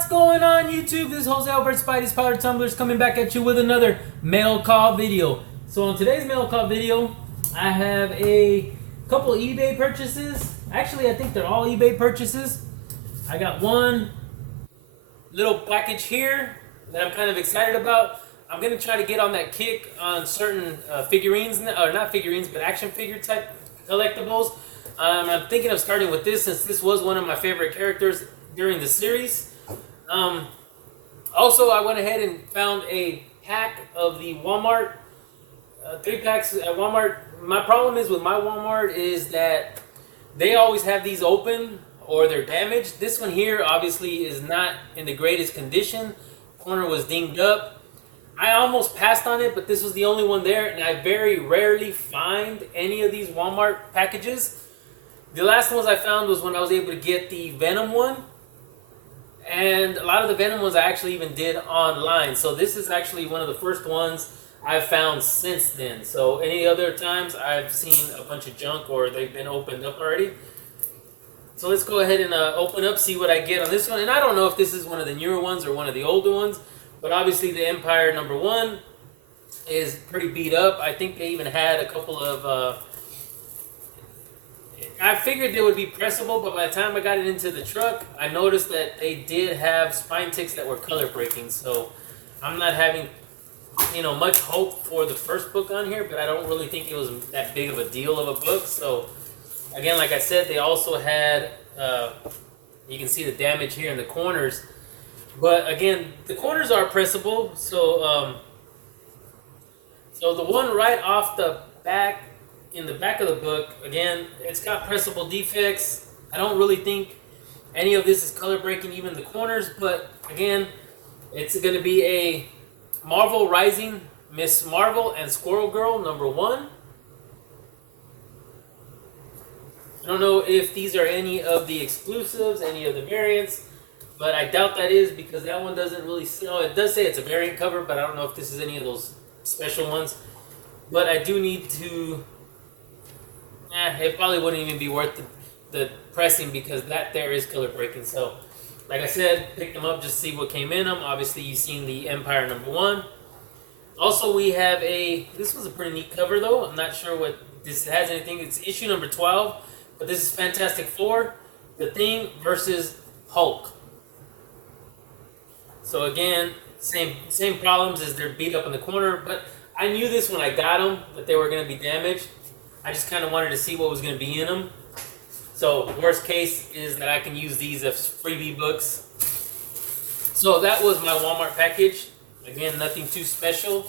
What's going on YouTube? This is Jose Albert Spidey's Powder Tumblers coming back at you with another mail call video. So on today's mail call video, I have a couple eBay purchases. Actually, I think they're all eBay purchases. I got one little package here that I'm kind of excited about. I'm going to try to get on that kick on certain figurines, or not figurines, but action figure type collectibles. I'm thinking of starting with this since this was one of my favorite characters during the series. Also, I went ahead and found a pack of the Walmart, 3 packs at Walmart. My problem is with my Walmart is that they always have these open or they're damaged. This one here obviously is not in the greatest condition. Corner was dinged up. I almost passed on it, but this was the only one there, and I very rarely find any of these Walmart packages. The last ones I found was when I was able to get the Venom one. And a lot of the Venom ones I actually even did online. So this is actually one of the first ones I've found since then. So any other times I've seen a bunch of junk or they've been opened up already. So let's go ahead and open up, see what I get on this one. And I don't know if this is one of the newer ones or one of the older ones. But obviously the Empire #1 is pretty beat up. I think they even had a couple of... I figured they would be pressable, but by the time I got it into the truck, I noticed that they did have spine ticks that were color breaking. So I'm not having, much hope for the first book on here, but I don't really think it was that big of a deal of a book. So again, like I said, they also had, you can see the damage here in the corners. But again, the corners are pressable. So, so the one right off the back, in the back of the book, again, it's got pressable defects. I don't really think any of this is color breaking, even the corners, but again, it's going to be a Marvel Rising Miss Marvel and Squirrel Girl #1. I don't know if these are any of the exclusives, any of the variants, but I doubt that is because that one doesn't really, it does say it's a variant cover, but I don't know if this is any of those special ones. But I do need to... it probably wouldn't even be worth the pressing because that there is color breaking. So, like I said, picked them up just to see what came in them. Obviously, you've seen the Empire #1. Also, we have this was a pretty neat cover though. I'm not sure what this has anything. It's issue number 12, but this is Fantastic Four, The Thing versus Hulk. So again, same problems as they're beat up in the corner, but I knew this when I got them, that they were going to be damaged. I just kind of wanted to see what was going to be in them. So worst case is that I can use these as freebie books. So that was my Walmart package. Again, nothing too special.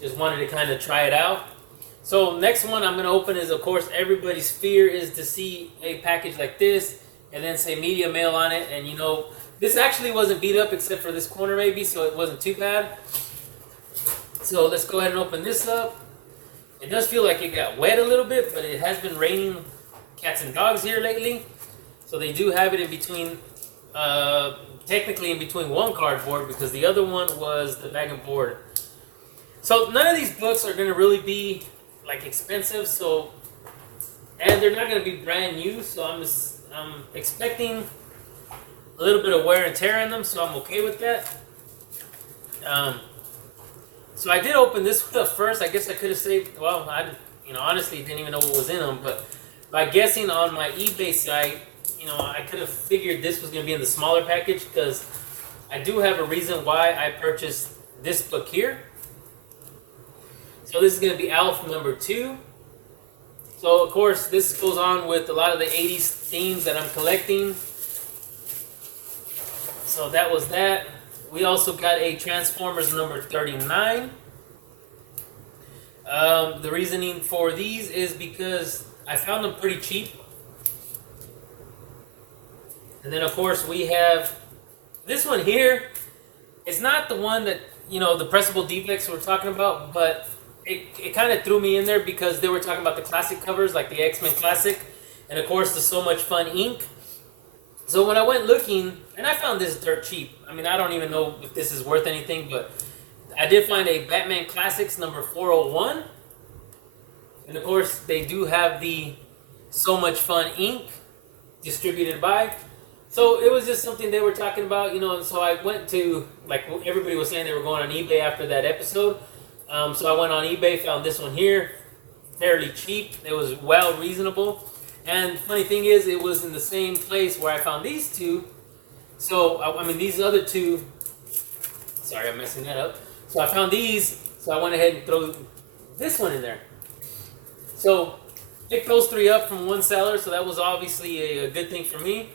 Just wanted to kind of try it out. So next one I'm going to open is, of course, everybody's fear is to see a package like this and then say media mail on it. And this actually wasn't beat up except for this corner maybe, so it wasn't too bad. So let's go ahead and open this up. It does feel like it got wet a little bit, but it has been raining cats and dogs here lately. So they do have it in between, technically in between one cardboard because the other one was the bag and board. So none of these books are going to really be like expensive. And they're not going to be brand new. So I'm expecting a little bit of wear and tear in them. So I'm okay with that. So I did open this one up first. I guess I could have saved, well, I honestly didn't even know what was in them, but by guessing on my eBay site, I could have figured this was going to be in the smaller package because I do have a reason why I purchased this book here. So this is going to be Alf #2. So of course this goes on with a lot of the 80s themes that I'm collecting. So that was that. We also got a Transformers #39. The reasoning for these is because I found them pretty cheap. And then of course we have this one here. It's not the one that, the pressable defects we're talking about, but it kind of threw me in there because they were talking about the classic covers, like the X-Men Classic, and of course the So Much Fun ink. So when I went looking, and I found this dirt cheap. I mean, I don't even know if this is worth anything, but I did find a Batman Classics #401. And of course, they do have the So Much Fun ink distributed by. So it was just something they were talking about, you know. And so I went to, like everybody was saying, they were going on eBay after that episode. So I went on eBay, found this one here, fairly cheap. It was well reasonable. And funny thing is, it was in the same place where I found these two. So I mean, these other two. Sorry, I'm messing that up. So I found these. So I went ahead and threw this one in there. So picked those three up from one seller. So that was obviously a good thing for me.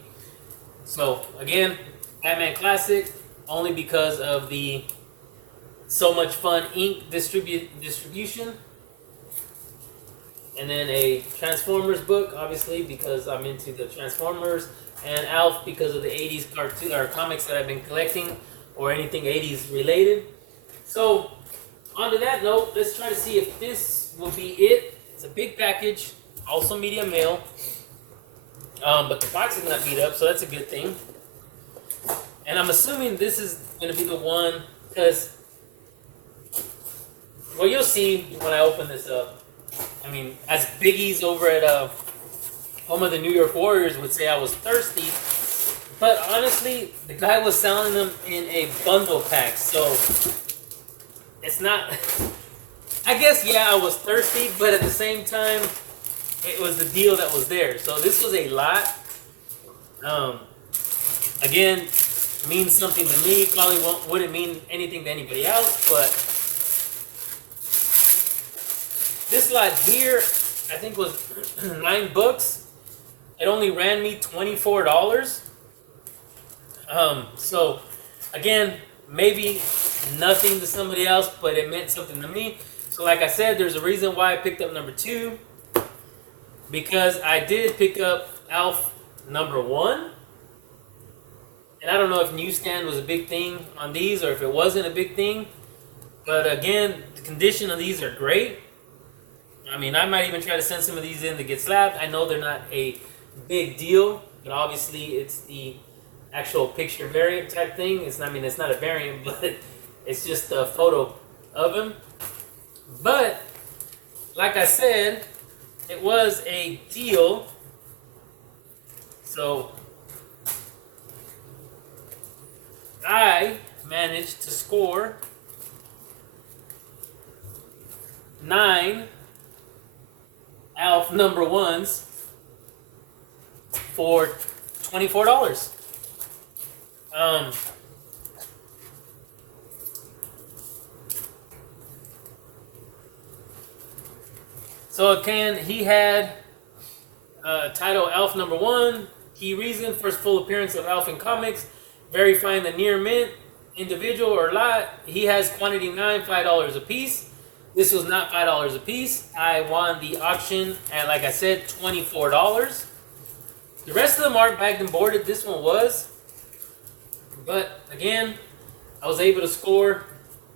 So again, Batman Classic, only because of the So Much Fun ink distribution. And then a Transformers book, obviously, because I'm into the Transformers, and Alf because of the 80s cartoon or comics that I've been collecting, or anything 80s related. So, onto that note, let's try to see if this will be it. It's a big package, also medium mail, but the box is not beat up, so that's a good thing. And I'm assuming this is going to be the one, because, well, you'll see when I open this up. I mean, as Biggie's over at Home of the New York Warriors would say, I was thirsty. But honestly, the guy was selling them in a bundle pack. So, it's not... I guess, yeah, I was thirsty. But at the same time, it was the deal that was there. So, this was a lot. Again, means something to me. Probably wouldn't mean anything to anybody else. But... this lot here, I think was 9 books. It only ran me $24. So, again, maybe nothing to somebody else, but it meant something to me. So, like I said, there's a reason why I picked up number 2. Because I did pick up Alf number 1. And I don't know if newsstand was a big thing on these or if it wasn't a big thing. But again, the condition of these are great. I mean, I might even try to send some of these in to get slabbed. I know they're not a big deal, but obviously it's the actual picture variant type thing. It's not, I mean, it's not a variant, but it's just a photo of him. But, like I said, it was a deal. So, I managed to score 9 Alf number 1s for $24. So again, he had title Alf number 1, key reason, first full appearance of Alf in comics, verifying the near mint, individual or lot. He has quantity 9, $5 a piece. This was not $5 a piece. I won the auction at, like I said, $24. The rest of them aren't bagged and boarded. This one was. But again, I was able to score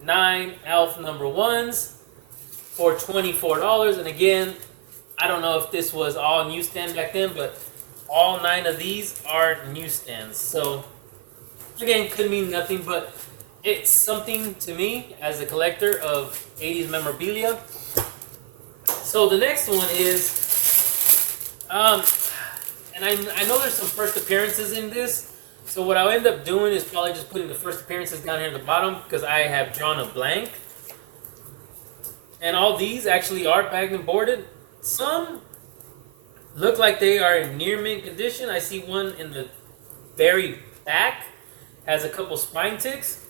9 Alf number 1s for $24. And again, I don't know if this was all newsstand back then, but all 9 of these are newsstands. So again, could mean nothing, but it's something to me as a collector of 80s memorabilia. So the next one is, and I know there's some first appearances in this. So what I'll end up doing is probably just putting the first appearances down here at the bottom because I have drawn a blank. And all these actually are bagged and boarded. Some look like they are in near mint condition. I see one in the very back, has a couple spine ticks.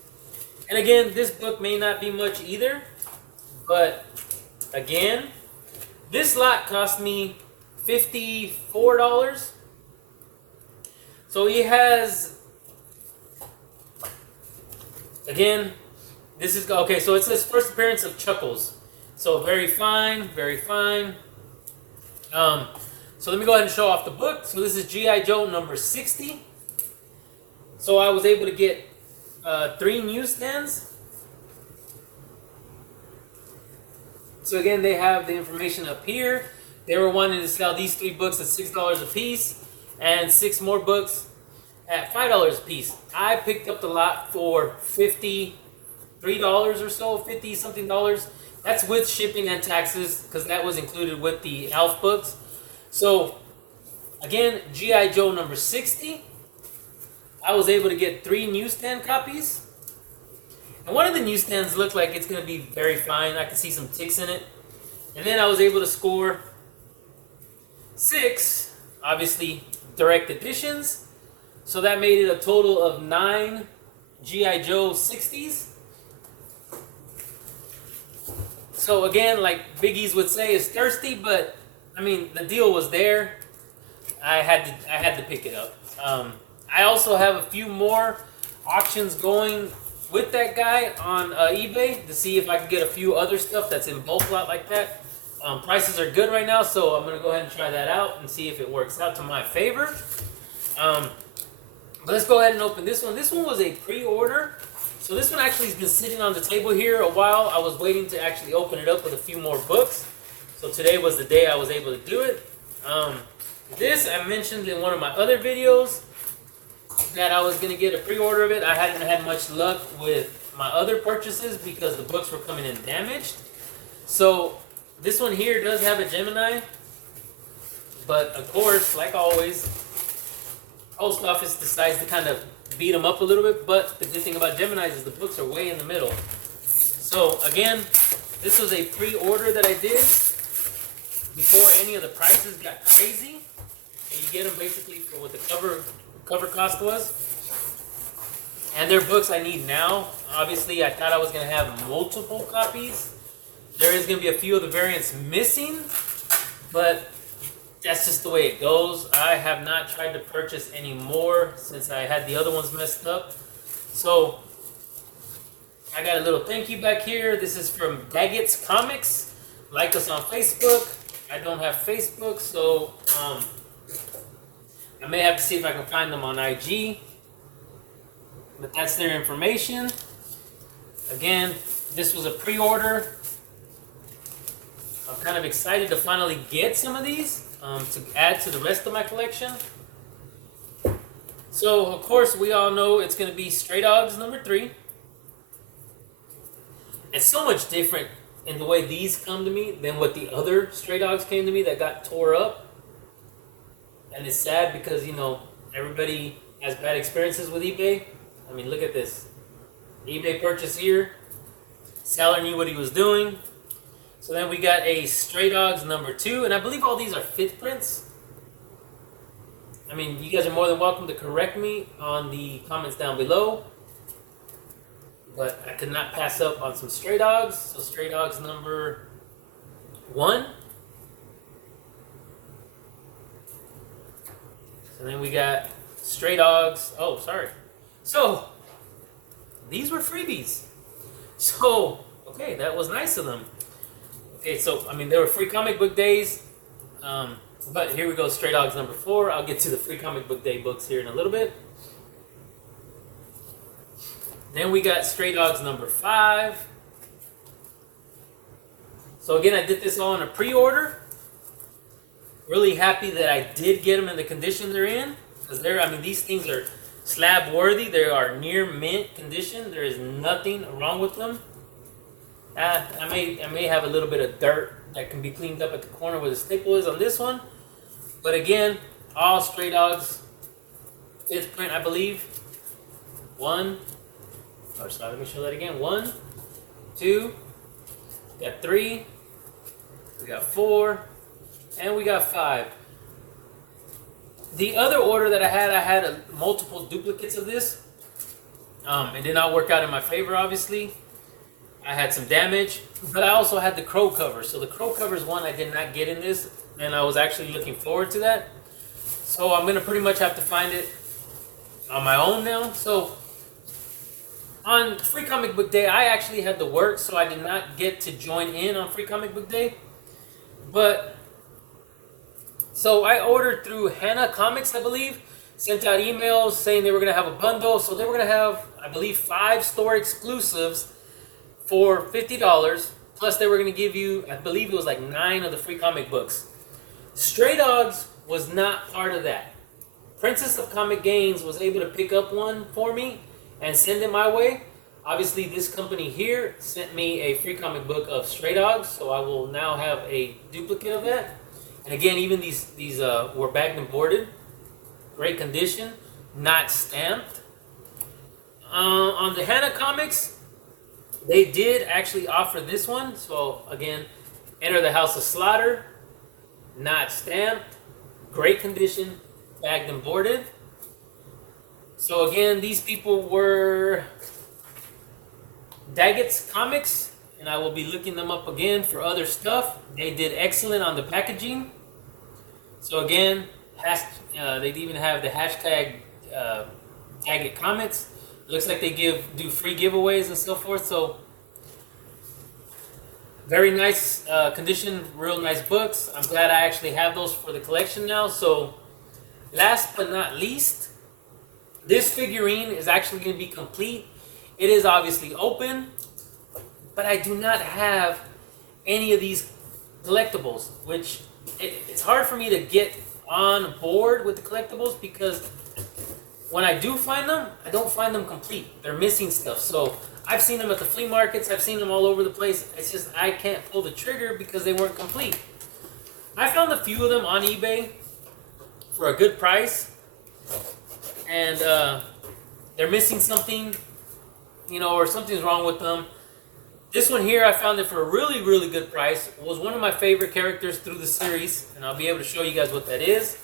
And again, this book may not be much either, but again, this lot cost me $54. So he has, again, this is, okay, so it says first appearance of Chuckles. So very fine, very fine. So let me go ahead and show off the book. So this is G.I. Joe number 60. So I was able to get 3 newsstands. So again, they have the information up here. They were wanting to sell these 3 books at $6 a piece and 6 more books at $5 a piece. I picked up the lot for $53 or so, 50 something dollars. That's with shipping and taxes because that was included with the Alf books. So again, G.I. Joe number 60. I was able to get 3 newsstand copies. And one of the newsstands looked like it's going to be very fine. I could see some ticks in it. And then I was able to score 6, obviously, direct editions. So that made it a total of 9 G.I. Joe 60s. So again, like Biggie's would say, it's thirsty, but I mean, the deal was there. I had to pick it up. I also have a few more auctions going with that guy on eBay to see if I can get a few other stuff that's in bulk lot like that. Prices are good right now, so I'm gonna go ahead and try that out and see if it works out to my favor. But let's go ahead and open this one. This one was a pre-order. So this one actually has been sitting on the table here a while. I was waiting to actually open it up with a few more books. So today was the day I was able to do it. This I mentioned in one of my other videos that I was going to get a pre-order of it. I hadn't had much luck with my other purchases because the books were coming in damaged. So this one here does have a Gemini. But of course, like always, Post Office decides to kind of beat them up a little bit, but the good thing about Geminis is the books are way in the middle. So again, this was a pre-order that I did before any of the prices got crazy. And you get them basically for what the cover cost was. And they're books I need now. Obviously, I thought I was going to have multiple copies. There is going to be a few of the variants missing, but that's just the way it goes. I have not tried to purchase any more since I had the other ones messed up. So I got a little thank you back here. This is from Daggett's Comics. Like us on Facebook. I don't have Facebook, so I may have to see if I can find them on IG. But that's their information. Again, this was a pre-order. I'm kind of excited to finally get some of these. To add to the rest of my collection. So, of course, we all know it's going to be Stray Dogs number 3. It's so much different in the way these come to me than what the other Stray Dogs came to me that got tore up. And it's sad because, you know, everybody has bad experiences with eBay. I mean, look at this. eBay purchase here. Seller knew what he was doing. So then we got a Stray Dogs number 2, and I believe all these are 5th prints. I mean, you guys are more than welcome to correct me on the comments down below. But I could not pass up on some Stray Dogs. So Stray Dogs number 1. So then we got Stray Dogs. Oh, sorry. So these were freebies. So, okay, that was nice of them. Okay, so, I mean, they were free comic book days, but here we go, Stray Dogs number 4. I'll get to the free comic book day books here in a little bit. Then we got Stray Dogs number 5. So again, I did this all in a pre-order. Really happy that I did get them in the condition they're in, because these things are slab worthy. They are near mint condition. There is nothing wrong with them. I may have a little bit of dirt that can be cleaned up at the corner where the staple is on this one. But again, all Stray Dogs, 5th print, I believe. 1. Oh, sorry, let me show that again. 1, 2, we got 3, we got 4, and we got 5. The other order that I had multiple duplicates of this. It did not work out in my favor, obviously. I had some damage, but I also had the crow cover. So the crow cover is one I did not get in this, and I was actually looking forward to that. So I'm going to pretty much have to find it on my own now. So on Free Comic Book Day, I actually had to work, so I did not get to join in on Free Comic Book Day. But, so I ordered through Hannah Comics, I believe, sent out emails saying they were going to have a bundle. So they were going to have, I believe, 5 store exclusives for $50, plus they were going to give you, I believe it was like 9 of the free comic books. Stray Dogs was not part of that. Princess of Comic Gains was able to pick up one for me and send it my way. Obviously, this company here sent me a free comic book of Stray Dogs, so I will now have a duplicate of that. And again, even these were bagged and boarded. Great condition. not stamped. On the Hannah Comics, they did actually offer this one. So again, Enter the House of Slaughter, not stamped, great condition, bagged and boarded. So again, these people were Daggett's Comics, and I will be looking them up again for other stuff. They did excellent on the packaging. So again, they even have the hashtag Daggett Comics. It looks like they do free giveaways and so forth. So very nice condition, real nice books. I'm glad I actually have those for the collection now. So last but not least, this figurine is actually going to be complete. It is obviously open, but I do not have any of these collectibles, which it's hard for me to get on board with the collectibles because when I do find them, I don't find them complete. They're missing stuff. So I've seen them at the flea markets. I've seen them all over the place. It's just I can't pull the trigger because they weren't complete. I found a few of them on eBay for a good price, and they're missing something, or something's wrong with them. This one here, I found it for a really, really good price. It was one of my favorite characters through the series, and I'll be able to show you guys what that is.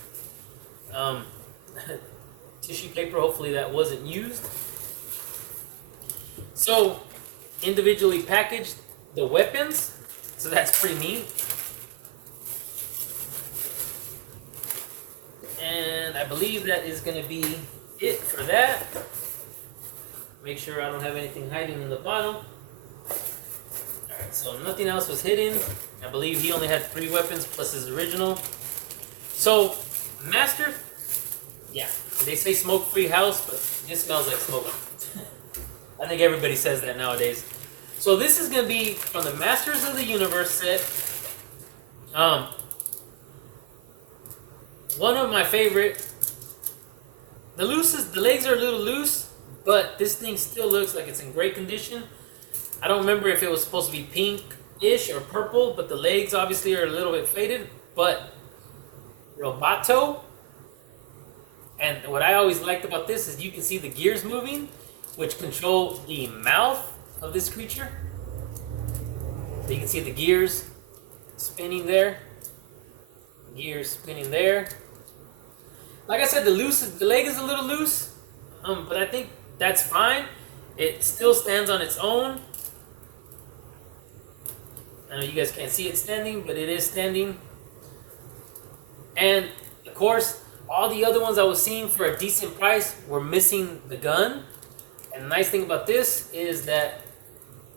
Tissue paper, hopefully that wasn't used. So, individually packaged the weapons, so that's pretty neat. And I believe that is going to be it for that. Make sure I don't have anything hiding in the bottom. Alright, so nothing else was hidden. I believe he only had 3 weapons plus his original. So, Master, yeah, they say smoke-free house, but this smells like smoke. I think everybody says that nowadays. So this is going to be from the Masters of the Universe set. One of my favorite. The legs are a little loose, but this thing still looks like it's in great condition. I don't remember if it was supposed to be pink-ish or purple, but the legs obviously are a little bit faded. But Roboto, and what I always liked about this is you can see the gears moving, which control the mouth of this creature. So you can see the gears spinning there. Gears spinning there. Like I said, the leg is a little loose, but I think that's fine. It still stands on its own. I know you guys can't see it standing, but it is standing. And of course, all the other ones I was seeing for a decent price were missing the gun. And the nice thing about this is that,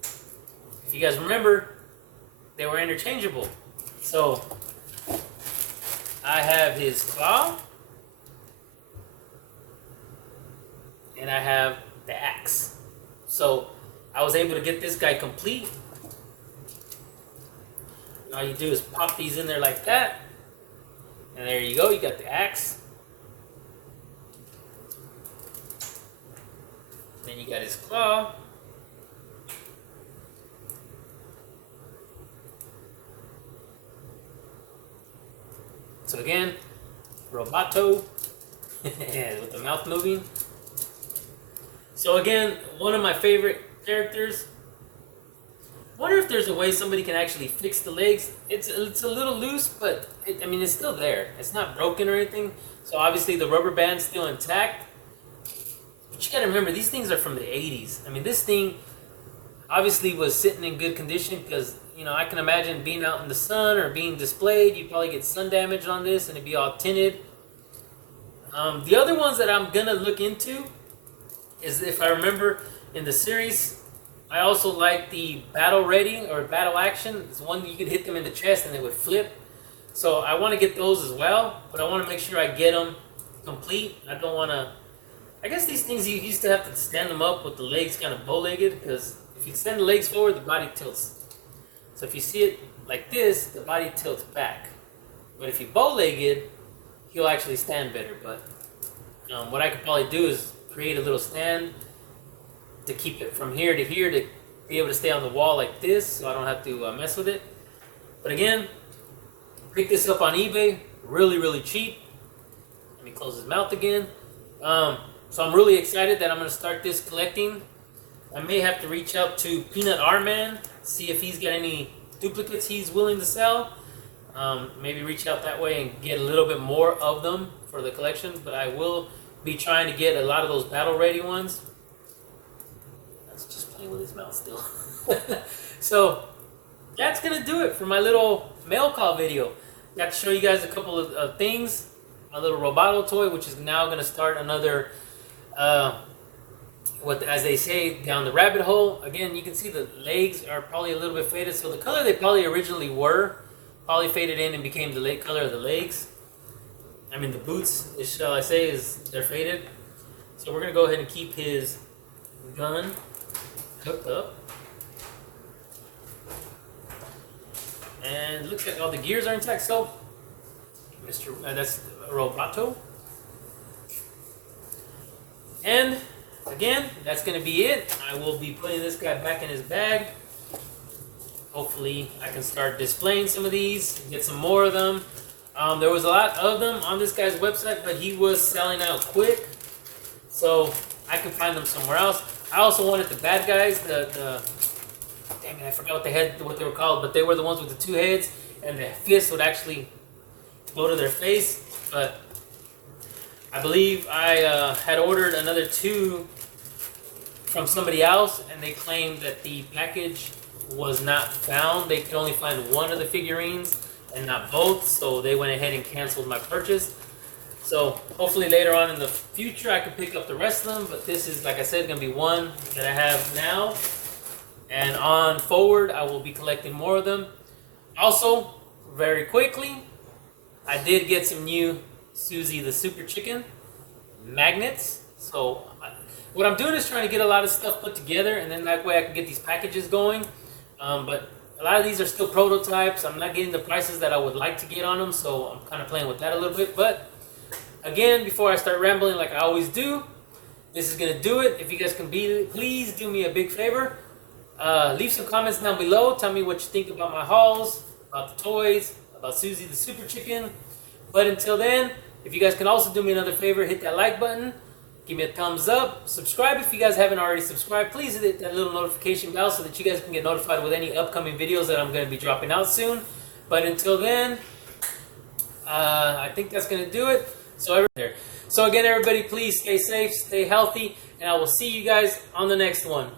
if you guys remember, they were interchangeable. So, I have his claw, and I have the axe. So, I was able to get this guy complete. And all you do is pop these in there like that. And there you go, you got the axe. Then you got his claw. So again, Roboto with the mouth moving. So again, one of my favorite characters. Wonder if there's a way somebody can actually fix the legs. It's a little loose, but it's still there. It's not broken or anything. So obviously the rubber band's still intact. But you gotta remember, these things are from the 80s. This thing obviously was sitting in good condition because, I can imagine being out in the sun or being displayed, you'd probably get sun damage on this and it'd be all tinted. The other ones that I'm gonna look into is, if I remember in the series, I also like the battle ready or battle action. It's one you could hit them in the chest and they would flip. So I want to get those as well, but I want to make sure I get them complete. I don't want to. I guess these things you used to have to stand them up with the legs kind of bow-legged, because if you extend the legs forward, the body tilts. So if you see it like this, the body tilts back. But if you bow-legged, he'll actually stand better. But what I could probably do is create a little stand to keep it from here to here to be able to stay on the wall like this, so I don't have to mess with it. But again, pick this up on eBay, really, really cheap. Let me close his mouth again. So I'm really excited that I'm going to start this collecting. I may have to reach out to Peanut R Man, see if he's got any duplicates he's willing to sell. Maybe reach out that way and get a little bit more of them for the collection. But I will be trying to get a lot of those battle ready ones. That's just playing with his mouth still. So that's gonna do it for my little mail call video. Got to show you guys a couple of things. My little roboto toy, which is now gonna start another, as they say, down the rabbit hole. Again, you can see the legs are probably a little bit faded. So the color they probably originally were, probably faded in and became the color of the legs. I mean the boots, shall I say, they're faded. So we're gonna go ahead and keep his gun hooked up. And it looks like all the gears are intact. So, that's a roboto. And again, that's going to be it. I will be putting this guy back in his bag. Hopefully, I can start displaying some of these, get some more of them. There was a lot of them on this guy's website, but he was selling out quick. So, I can find them somewhere else. I also wanted the bad guys, dang it, I forgot what they were called, but they were the ones with the two heads, and the fist would actually go to their face. But I believe I had ordered another two from somebody else, and they claimed that the package was not found. They could only find one of the figurines and not both, so they went ahead and canceled my purchase. So hopefully later on in the future I can pick up the rest of them, but this is, like I said, going to be one that I have now. And on forward, I will be collecting more of them. Also, very quickly, I did get some new Susie the Super Chicken magnets. So what I'm doing is trying to get a lot of stuff put together, and then that way I can get these packages going. But a lot of these are still prototypes. I'm not getting the prices that I would like to get on them, so I'm kind of playing with that a little bit. But again, before I start rambling like I always do, this is going to do it. If you guys can please do me a big favor. Leave some comments down below. Tell me what you think about my hauls, about the toys, about Susie the Super Chicken. But until then, if you guys can also do me another favor, hit that like button, give me a thumbs up, subscribe if you guys haven't already subscribed. Please hit that little notification bell so that you guys can get notified with any upcoming videos that I'm going to be dropping out soon. But until then, I think that's going to do it. So again, everybody, please stay safe, stay healthy, and I will see you guys on the next one.